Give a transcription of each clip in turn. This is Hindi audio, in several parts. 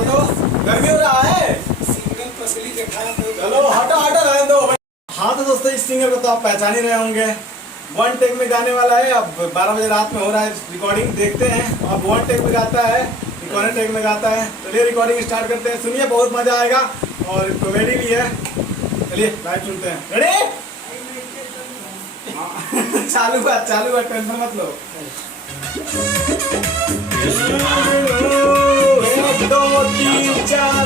डाल दो, गर्मी हो रहा है। चलो हटो हटो रहने दो। हाँ तो दोस्तों, इस सिंगर को तो आप पहचान ही रहे होंगे। वन टेक में गाने वाला है। अब 12 बजे रात में हो रहा है रिकॉर्डिंग, देखते हैं। अब वन टेक में गाता है, रिकॉर्डिंग टेक में गाता है। चलिए रिकॉर्डिंग स्टार्ट करते हैं, सुनिए, बहुत मजा आएगा और कॉमेडी भी है। चलिए लाइव सुनते हैं। रेडी? चालू है, टेंशन मत लो। 1 2 3 4।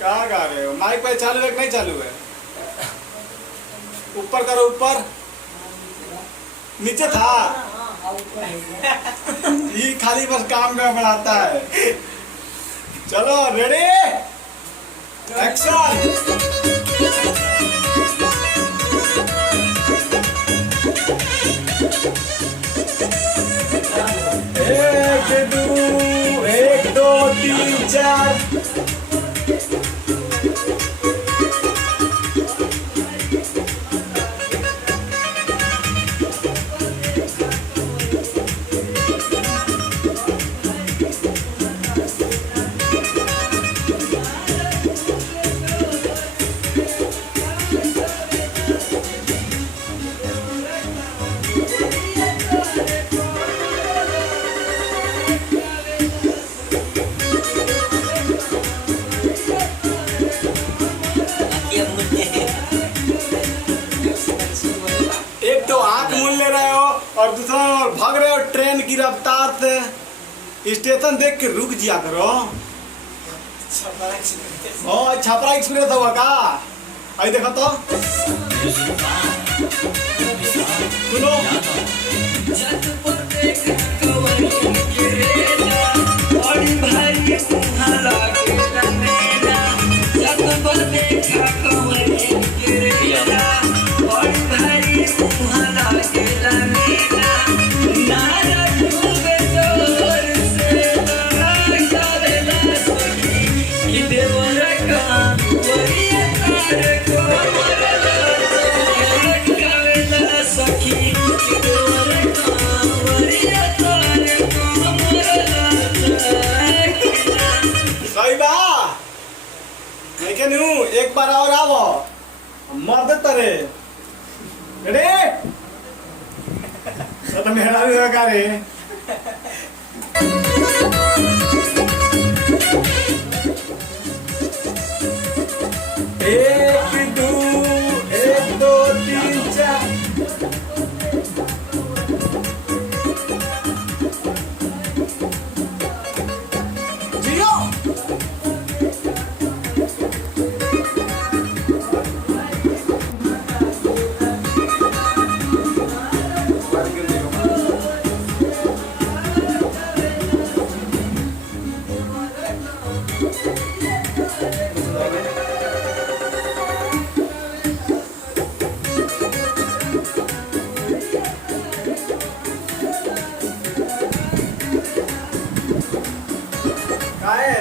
कहाँ गा रहे हो? माइक पे चालू है कि नहीं चालू है? ऊपर करो, ऊपर नीचे था। ये खाली बस काम का बढ़ाता है। चलो रेडी, एक्शन। 1 2 3 4। एक तो आंख मूंद ले रहे हो और दूसरा भाग रहे हो ट्रेन की रफ्तार से। स्टेशन देख के रुक जिया करो। छपरा एक्सप्रेस होगा का? आई देखो तो सुनो। एक बार और आवो, मर्द तरे। रेडी? तो मेरा भी लगा रे। 1 2 3 4। जियो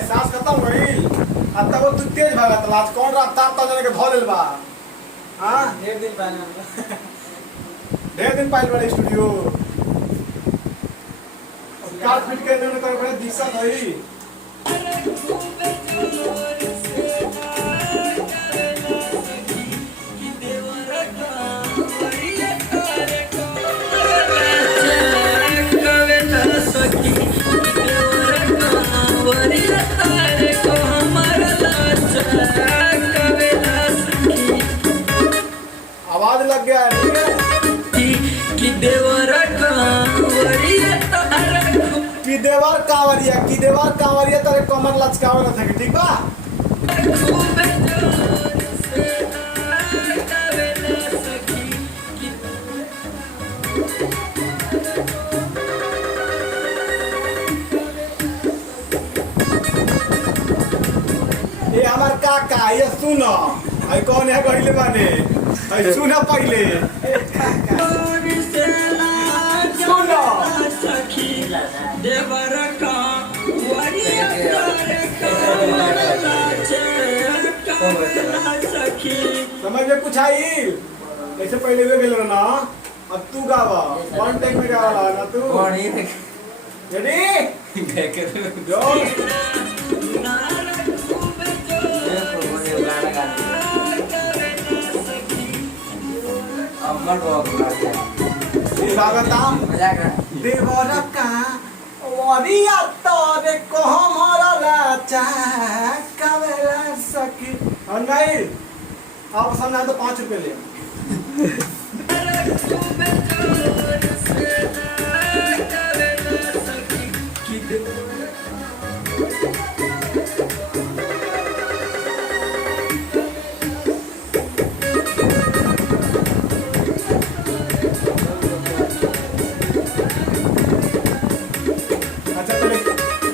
सांस खत्म गईल। अब तक वो तू तेज भागत लाज कौन रफ्तार तो जाने के धोलेल बा। हां ढेर दिन पाइल बड़े स्टूडियो। कार फिट करने में कोई बड़ी दिक्कत होई। आवाज लग गया है, ठीक है? कि देवर कांवरिया तेरे कमर लचकावे न सके, ठीक बा? ये हमार काका, ये सुनो, आई कौन है पहले बाने? आई सुना पहले। सुनो देवर का समझ में कुछ आई? ऐसे पहले वे गेल ना, अब तू गावा। वन टेक में गावा ना तू। रेडी? स्वागतम देवरका वरिया तोरे को हमारा लाचा कवेला सखी। और नहीं आप पसंद आए तो 5 रुपए ले।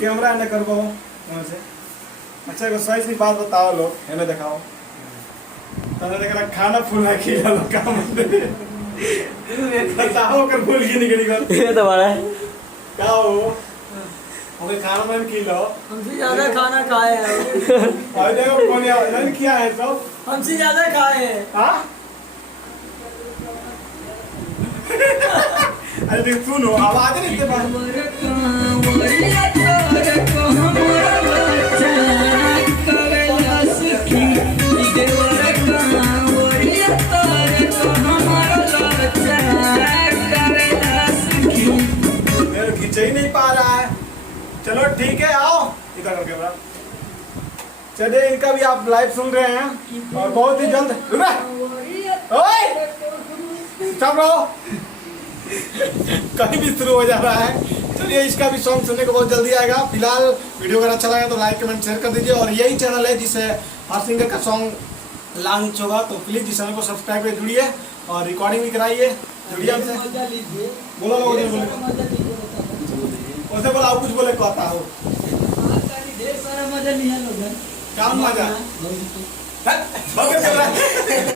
कैमरा ने करबो वहां से। अच्छा एगो सही सी बात बताओ लोग, एने दिखाओ तने देखला खाना फूल ना खिला लो काम दे बताओ कर फूल की निकली कर ये तो बड़ा है। क्या हो ओके खाना में खिलो हमसे ज्यादा खाना खाए हैं। और देखो कौन है नहीं किया है सब हमसे ज्यादा खाए हैं। हां अरे देख सुनो आवाज नहीं इतने बार खींच ही नहीं पा रहा है। चलो ठीक है आओ इधर हो कैमरा। चलिए इनका भी आप लाइव सुन रहे हैं और बहुत ही जल्द ओए चुप रहो कहीं भी शुरू हो जा रहा है। चलिए इसका भी सॉन्ग सुनने को बहुत जल्दी आएगा। फिलहाल वीडियो अगर अच्छा लगा तो लाइक कमेंट शेयर कर दीजिए और यही चैनल है जिसे हर सिंगर का सॉन्ग लॉन्च होगा तो प्लीज इस चैनल को सब्सक्राइब कर जुड़िए और रिकॉर्डिंग भी कराइए। जुड़िए हमसे। बोलो लोग उसे बोला कुछ बोले कहता हो ढेर सारा मजा लिया लोग। क्या मजा